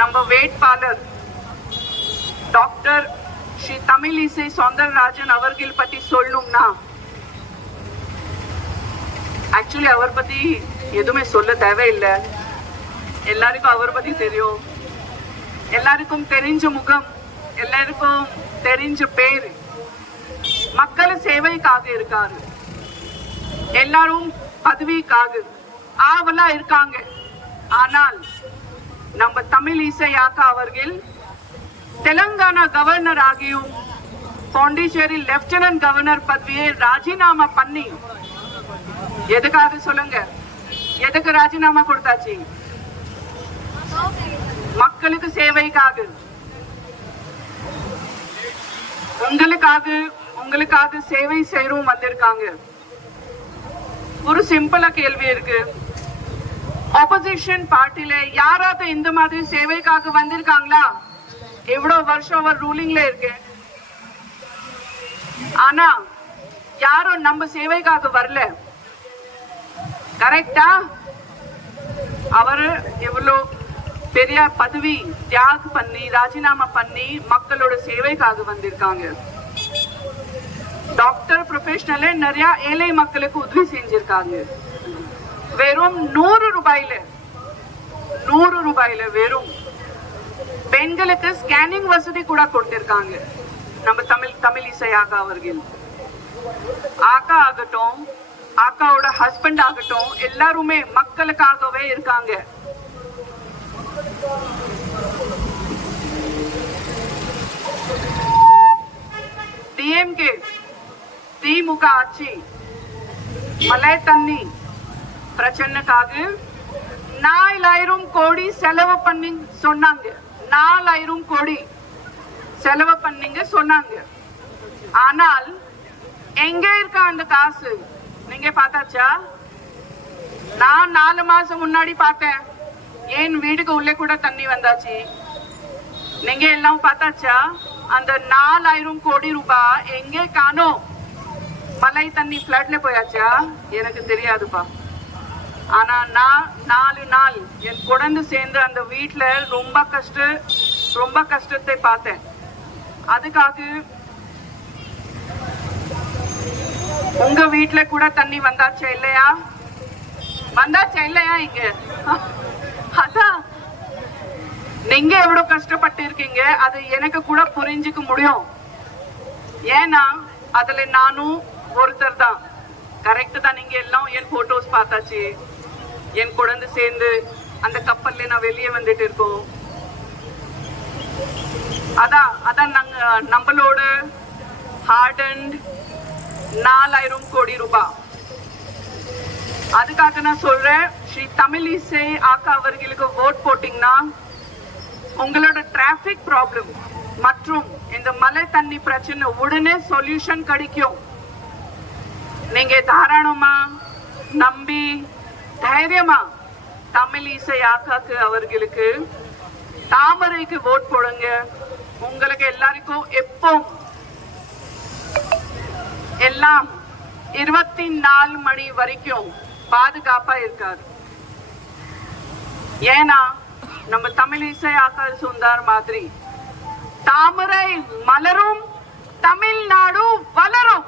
நம்ம வேட்பாளர் டாக்டர் ஸ்ரீ தமிழிசை சௌந்தரராஜன் அவர்கள் பத்தி சொல்லணும்னா ஆக்சுவலி அவர் பத்தி எதுவுமே சொல்ல தேவையில்லை. எல்லாருக்கும் அவர் பத்தி தெரியும். எல்லாருக்கும் தெரிஞ்ச முகம், எல்லாருக்கும் தெரிஞ்ச பேர். மக்கள் சேவைக்காக இருக்காரு. எல்லாரும் பதவிக்காக ஆவலா இருக்காங்க. ஆனால் நம்ம தமிழிசை அக்கா அவர்கள் தெலுங்கானா கவர்னர் ஆகியும் பாண்டிச்சேரி லெப்டினன்ட் கவர்னர் பதவியை ராஜினாமா பண்ணி எதுக்காக சொல்லுங்க? எதுக்கு ராஜினாமா கொடுத்தாச்சு? மக்களுக்கு சேவைக்காக, உங்களுக்காக சேவை செய்யவும் வந்திருக்காங்க. ஒரு சிம்பிளா கேள்வி இருக்கு. ஆப்போசிஷன் பார்ட்டில யாராவது இந்த மாதிரி சேவைக்காக வந்திருக்காங்களா? எவ்வளவு வருஷம் அவர் ரூலிங்ல இருக்கு. ஆனா யாரும் நம்ம சேவைக்காக வரல. கரெக்டா? அவரு எவ்வளவு பெரிய பதவி தியாக பண்ணி ராஜினாமா பண்ணி மக்களோட சேவைக்காக வந்திருக்காங்க. டாக்டர் ப்ரொஃபஷனலே நிறைய ஏழை மக்களுக்கு உதவி செஞ்சிருக்காங்க. வெறும் 100 ரூபாயில வெறும் பெண்களுக்கு ஸ்கேனிங் வசதி கூட கொடுத்திருக்காங்க. நம்ம தமிழிசை ஆக்கா அவர்கள். ஆக்கா ஆகட்டும், ஆக்காவோட ஹஸ்பண்ட் ஆகட்டும், எல்லாருமே மக்களுக்காகவே இருக்காங்க. டிஎம்கே திமுக ஆட்சி மழை தண்ணி பிரச்சனைக்காக 4000 கோடி செலவு பண்ணி சொன்னாங்க. 4000 கோடி செலவு பண்ணீங்க சொன்னாங்க. ஆனால் எங்க இருக்க அந்த காசு? நீங்க பார்த்தாச்சா? நான் 4 மாசம் முன்னாடி பார்த்தேன். என் வீட்டுக்கு உள்ளே கூட தண்ணி வந்தாச்சு. நீங்க எல்லாம் பார்த்தாச்சா? அந்த 4000 கோடி ரூபாய் எங்கே காணோம்? மழை தண்ணி பிளட்ல போயாச்சா? எனக்கு தெரியாதுப்பா. ஆனா நான் 4 நாள் என் குழந்தை சேர்ந்து அந்த வீட்டுல ரொம்ப கஷ்டத்தை பார்த்தேன். அதுக்காக உங்க வீட்டுல கூட தண்ணி வந்தாச்சா இல்லையா? இங்க அதான் நீங்க எவ்வளவு கஷ்டப்பட்டு இருக்கீங்க அது எனக்கு கூட புரிஞ்சுக்க முடியும். ஏன்னா அதுல நானும் ஒருத்தர் தான். கரெக்ட் தான். நீங்க எல்லாம் என் போட்டோஸ் பார்த்தாச்சு. என் குழந்தை சேர்ந்து அந்த கப்பல்ல நான் வெளியே வந்துட்டு இருக்கோம். அதான் நாங்க நம்மளோட ஹார்ட் அண்ட் 4000 கோடி ரூபாய். அதுக்காக நான் சொல்றேன், ஸ்ரீ தமிழிசை ஆக்கா அவர்களுக்கு ஓட் போட்டீங்கன்னா உங்களோட டிராபிக் ப்ராப்ளம் மற்றும் இந்த மழை தண்ணி பிரச்சனை உடனே சொல்யூஷன் கிடைக்கும். நீங்க தாராளமா நம்பி தைரியமா தமிழிசை ஆக்காக்கு அவர்களுக்கு தாமரைக்கு ஓட் போடுங்க. உங்களுக்கு எல்லாருக்கும் எப்போ எல்லாம் 24 மணி வரைக்கும் பாதுகாப்பா இருக்காது. ஏன்னா நம்ம தமிழிசை ஆக்கா சுந்தர் மாதிரி தாமரை மலரும், தமிழ்நாடு வளரும்.